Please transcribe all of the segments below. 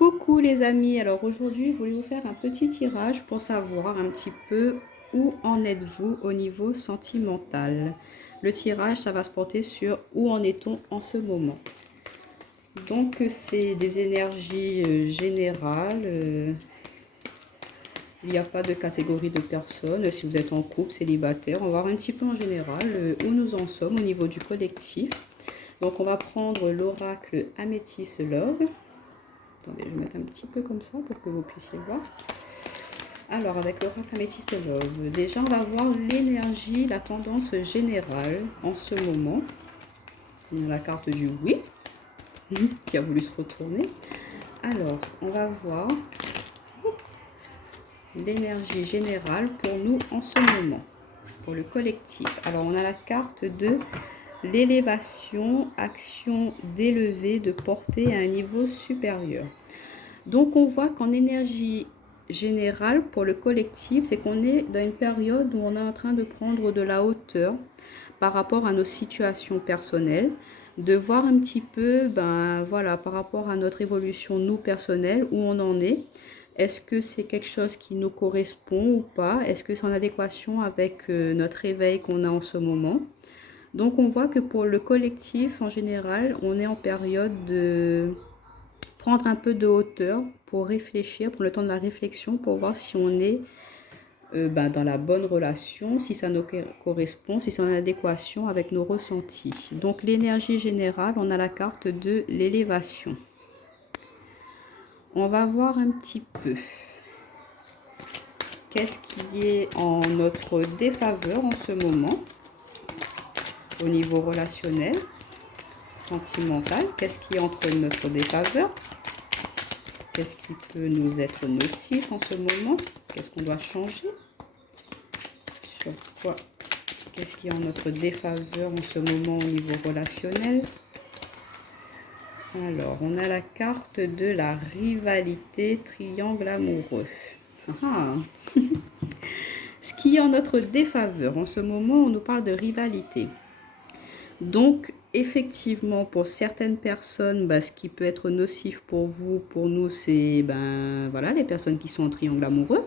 Coucou les amis, alors aujourd'hui je voulais vous faire un petit tirage pour savoir un petit peu où en êtes-vous au niveau sentimental. Le tirage ça va se porter sur où en est-on en ce moment. Donc c'est des énergies générales, il n'y a pas de catégorie de personnes, si vous êtes en couple, célibataire, on va voir un petit peu en général où nous en sommes au niveau du collectif. Donc on va prendre l'oracle Améthyste Love. Attendez, je vais mettre un petit peu comme ça pour que vous puissiez voir. Alors, avec l'oracle Améthyste Love, déjà, on va voir l'énergie, la tendance générale en ce moment. On a la carte du oui, qui a voulu se retourner. Alors, on va voir l'énergie générale pour nous en ce moment, pour le collectif. Alors, on a la carte de l'élévation, action d'élevée, de porter à un niveau supérieur. Donc on voit qu'en énergie générale pour le collectif, c'est qu'on est dans une période où on est en train de prendre de la hauteur par rapport à nos situations personnelles, de voir un petit peu, voilà, par rapport à notre évolution nous personnelle, où on en est. Est-ce que c'est quelque chose qui nous correspond ou pas? Est-ce que c'est en adéquation avec notre éveil qu'on a en ce moment? Donc on voit que pour le collectif en général, on est en période de prendre un peu de hauteur pour réfléchir, pour le temps de la réflexion, pour voir si on est dans la bonne relation, si ça nous correspond, si c'est en adéquation avec nos ressentis. Donc l'énergie générale, on a la carte de l'élévation. On va voir un petit peu qu'est-ce qui est en notre défaveur en ce moment au niveau relationnel, sentimental. Qu'est-ce qui est entre notre défaveur? Qu'est-ce qui peut nous être nocif en ce moment? Qu'est-ce qu'on doit changer? Sur quoi? Qu'est-ce qui est en notre défaveur en ce moment au niveau relationnel? Alors, on a la carte de la rivalité, triangle amoureux. Ah. Ce qui est en notre défaveur en ce moment, on nous parle de rivalité. Donc, effectivement, pour certaines personnes, ce qui peut être nocif pour vous, pour nous, c'est voilà, les personnes qui sont en triangle amoureux.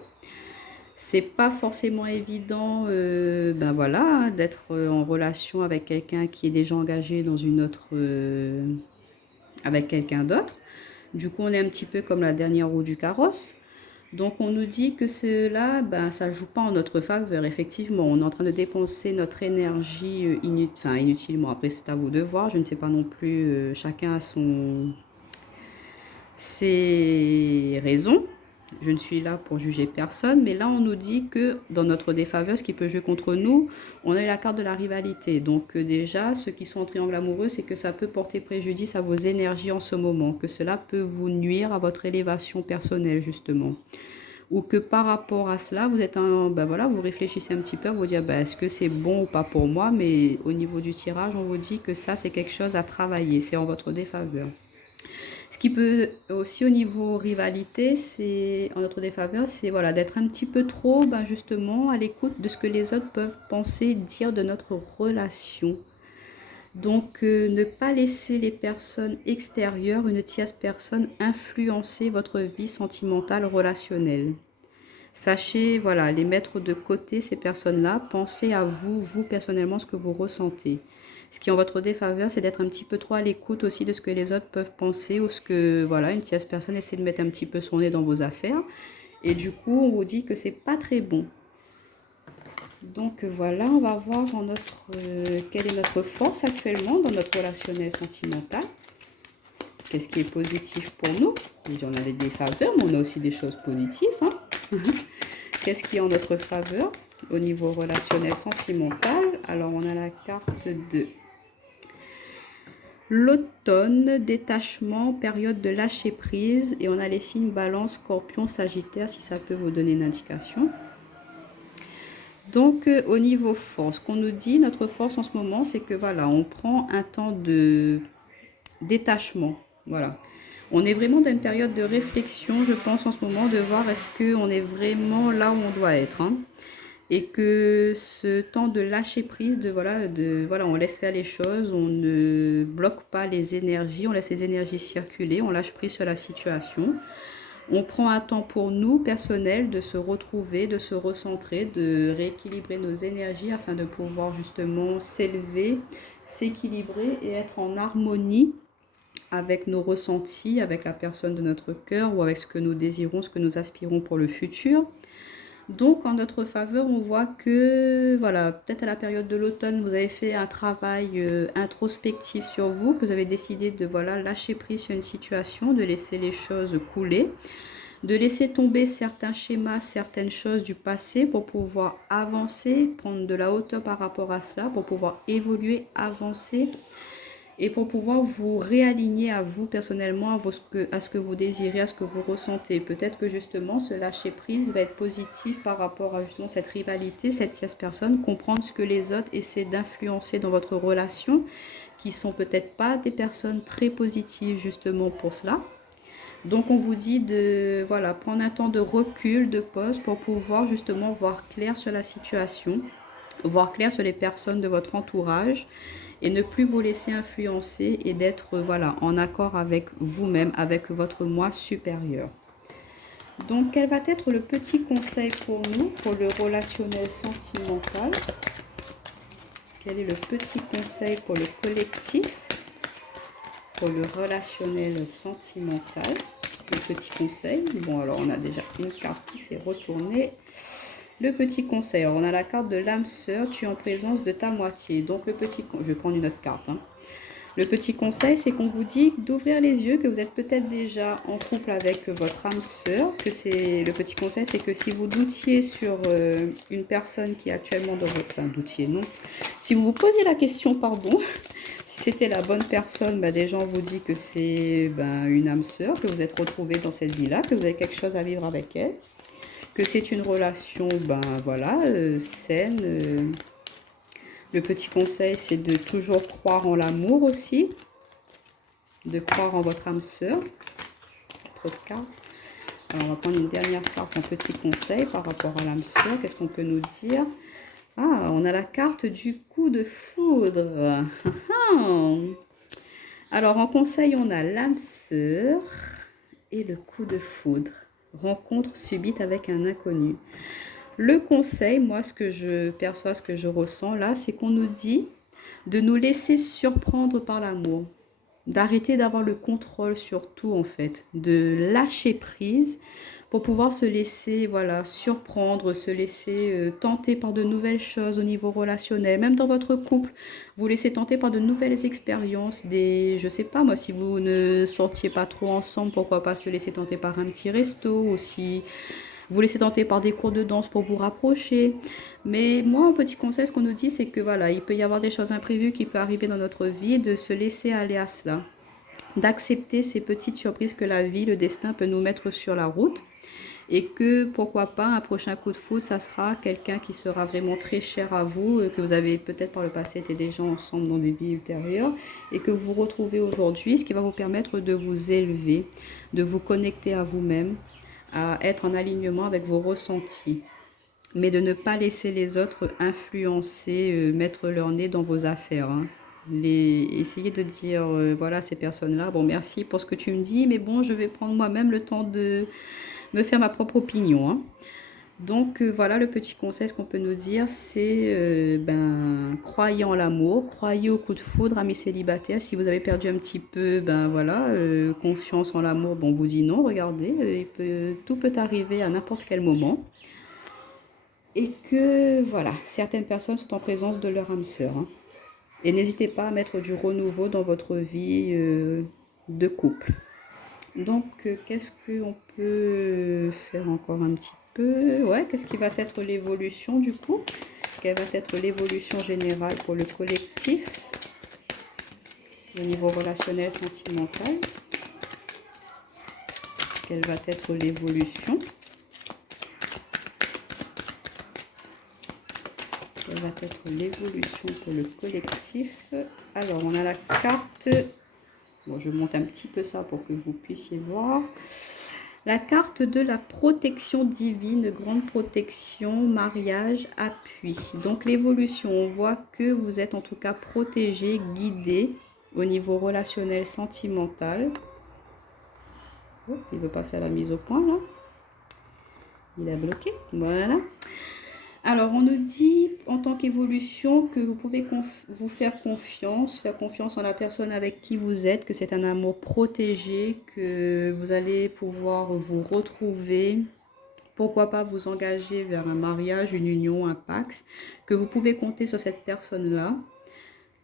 C'est pas forcément évident voilà, d'être en relation avec quelqu'un qui est déjà engagé dans une autre avec quelqu'un d'autre. Du coup, on est un petit peu comme la dernière roue du carrosse. Donc on nous dit que cela, ça ne joue pas en notre faveur. Effectivement, on est en train de dépenser notre énergie inutilement. Après, c'est à vous de voir. Je ne sais pas non plus. Chacun a ses raisons. Je ne suis là pour juger personne. Mais là, on nous dit que dans notre défaveur, ce qui peut jouer contre nous, on a eu la carte de la rivalité. Donc déjà, ceux qui sont en triangle amoureux, c'est que ça peut porter préjudice à vos énergies en ce moment. Que cela peut vous nuire à votre élévation personnelle, justement. Ou que par rapport à cela, vous êtes voilà, vous réfléchissez un petit peu, vous dire est-ce que c'est bon ou pas pour moi, mais au niveau du tirage, on vous dit que ça, c'est quelque chose à travailler, c'est en votre défaveur. Ce qui peut aussi au niveau rivalité, c'est en notre défaveur, c'est voilà, d'être un petit peu trop justement à l'écoute de ce que les autres peuvent penser, dire de notre relation. Donc, ne pas laisser les personnes extérieures, une tierce personne, influencer votre vie sentimentale, relationnelle. Sachez, voilà, les mettre de côté, ces personnes-là. Pensez à vous, vous personnellement, ce que vous ressentez. Ce qui est en votre défaveur, c'est d'être un petit peu trop à l'écoute aussi de ce que les autres peuvent penser ou ce que, voilà, une tierce personne essaie de mettre un petit peu son nez dans vos affaires. Et du coup, on vous dit que c'est pas très bon. Donc voilà, on va voir quelle est notre force actuellement dans notre relationnel sentimental. Qu'est-ce qui est positif pour nous? On a des défaveurs, mais on a aussi des choses positives. Qu'est-ce qui est en notre faveur au niveau relationnel sentimental? Alors on a la carte de l'automne, détachement, période de lâcher prise. Et on a les signes balance, scorpion, sagittaire, si ça peut vous donner une indication. Donc, au niveau force, qu'on nous dit, notre force en ce moment, c'est que voilà, on prend un temps de détachement. Voilà. On est vraiment dans une période de réflexion, je pense, en ce moment, de voir est-ce qu'on est vraiment là où on doit être. et que ce temps de lâcher prise, voilà, on laisse faire les choses, on ne bloque pas les énergies, on laisse les énergies circuler, on lâche prise sur la situation. On prend un temps pour nous, personnel, de se retrouver, de se recentrer, de rééquilibrer nos énergies afin de pouvoir justement s'élever, s'équilibrer et être en harmonie avec nos ressentis, avec la personne de notre cœur ou avec ce que nous désirons, ce que nous aspirons pour le futur. Donc, en notre faveur, on voit que, voilà, peut-être à la période de l'automne, vous avez fait un travail introspectif sur vous, que vous avez décidé de, voilà, lâcher prise sur une situation, de laisser les choses couler, de laisser tomber certains schémas, certaines choses du passé pour pouvoir avancer, prendre de la hauteur par rapport à cela, pour pouvoir évoluer, avancer et pour pouvoir vous réaligner à vous personnellement, à ce que vous désirez, à ce que vous ressentez. Peut-être que justement ce lâcher prise va être positif par rapport à justement cette rivalité, cette tierce personne, comprendre ce que les autres essaient d'influencer dans votre relation, qui sont peut-être pas des personnes très positives justement pour cela. Donc on vous dit de voilà, prendre un temps de recul, de pause pour pouvoir justement voir clair sur la situation, voir clair sur les personnes de votre entourage et ne plus vous laisser influencer et d'être voilà, en accord avec vous-même, avec votre moi supérieur. Donc quel va être le petit conseil pour nous, pour le relationnel sentimental? Quel est le petit conseil pour le collectif, pour le relationnel sentimental? Le petit conseil, bon alors on a déjà une carte qui s'est retournée. Le petit conseil, alors on a la carte de l'âme sœur, tu es en présence de ta moitié. Donc le petit, je vais prendre une autre carte. Le petit conseil, c'est qu'on vous dit d'ouvrir les yeux, que vous êtes peut-être déjà en couple avec votre âme sœur. Le petit conseil, c'est que si vous doutiez sur une personne qui est actuellement dans votre... Enfin, doutiez, non. Si vous vous posiez la question, pardon, si c'était la bonne personne, des gens vous disent que c'est une âme sœur, que vous êtes retrouvé dans cette vie-là, que vous avez quelque chose à vivre avec elle, que c'est une relation, saine. Le petit conseil, c'est de toujours croire en l'amour aussi, de croire en votre âme sœur. Autre carte. Alors, on va prendre une dernière carte en petit conseil par rapport à l'âme sœur. Qu'est-ce qu'on peut nous dire? Ah, on a la carte du coup de foudre. Alors, en conseil, on a l'âme sœur et le coup de foudre. Rencontre subite avec un inconnu. Le conseil, moi, ce que je perçois, ce que je ressens là, c'est qu'on nous dit de nous laisser surprendre par l'amour, d'arrêter d'avoir le contrôle sur tout en fait, de lâcher prise pour pouvoir se laisser surprendre, se laisser tenter par de nouvelles choses au niveau relationnel, même dans votre couple, vous laissez tenter par de nouvelles expériences, je sais pas moi, si vous ne sortiez pas trop ensemble, pourquoi pas se laisser tenter par un petit resto, ou si vous laissez tenter par des cours de danse pour vous rapprocher. Mais moi, un petit conseil, ce qu'on nous dit, c'est que voilà, il peut y avoir des choses imprévues qui peuvent arriver dans notre vie, de se laisser aller à cela, d'accepter ces petites surprises que la vie, le destin peut nous mettre sur la route. Et que pourquoi pas un prochain coup de foudre, ça sera quelqu'un qui sera vraiment très cher à vous, que vous avez peut-être par le passé été déjà ensemble dans des vies ultérieures et que vous retrouvez aujourd'hui, ce qui va vous permettre de vous élever, de vous connecter à vous-même, à être en alignement avec vos ressentis, mais de ne pas laisser les autres influencer, mettre leur nez dans vos affaires. Essayez de dire, voilà, ces personnes-là, bon, merci pour ce que tu me dis, mais bon, je vais prendre moi-même le temps de me faire ma propre opinion. Donc, voilà, le petit conseil, ce qu'on peut nous dire, c'est, croyez en l'amour, croyez au coup de foudre, amis célibataires. Si vous avez perdu un petit peu, confiance en l'amour, bon, on vous dit non, regardez, tout peut arriver à n'importe quel moment. Et que, voilà, certaines personnes sont en présence de leur âme sœur. Et n'hésitez pas à mettre du renouveau dans votre vie de couple. Donc, qu'est-ce qu'on peut faire encore un petit peu? Ouais, qu'est-ce qui va être l'évolution du coup? Quelle va être l'évolution générale pour le collectif au niveau relationnel, sentimental? Quelle va être l'évolution? Quelle va être l'évolution pour le collectif? Alors, on a la carte... Bon, je monte un petit peu ça pour que vous puissiez voir. La carte de la protection divine, grande protection, mariage, appui. Donc l'évolution, on voit que vous êtes en tout cas protégé, guidé au niveau relationnel, sentimental. Oh, il ne veut pas faire la mise au point là. Il a bloqué. Voilà. Alors, on nous dit en tant qu'évolution que vous pouvez vous faire confiance en la personne avec qui vous êtes, que c'est un amour protégé, que vous allez pouvoir vous retrouver, pourquoi pas vous engager vers un mariage, une union, un pax, que vous pouvez compter sur cette personne-là,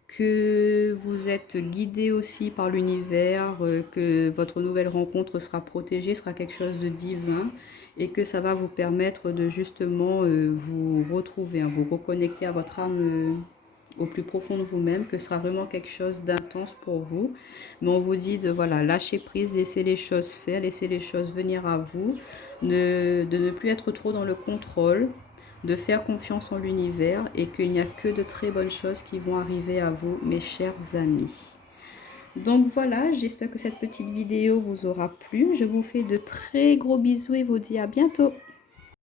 que vous êtes guidé aussi par l'univers, que votre nouvelle rencontre sera protégée, sera quelque chose de divin et que ça va vous permettre de justement vous retrouver, hein, vous reconnecter à votre âme au plus profond de vous-même, que ce sera vraiment quelque chose d'intense pour vous. Mais on vous dit de voilà, lâcher prise, laisser les choses faire, laisser les choses venir à vous, de ne plus être trop dans le contrôle, de faire confiance en l'univers et qu'il n'y a que de très bonnes choses qui vont arriver à vous, mes chers amis. Donc voilà, j'espère que cette petite vidéo vous aura plu. Je vous fais de très gros bisous et vous dis à bientôt.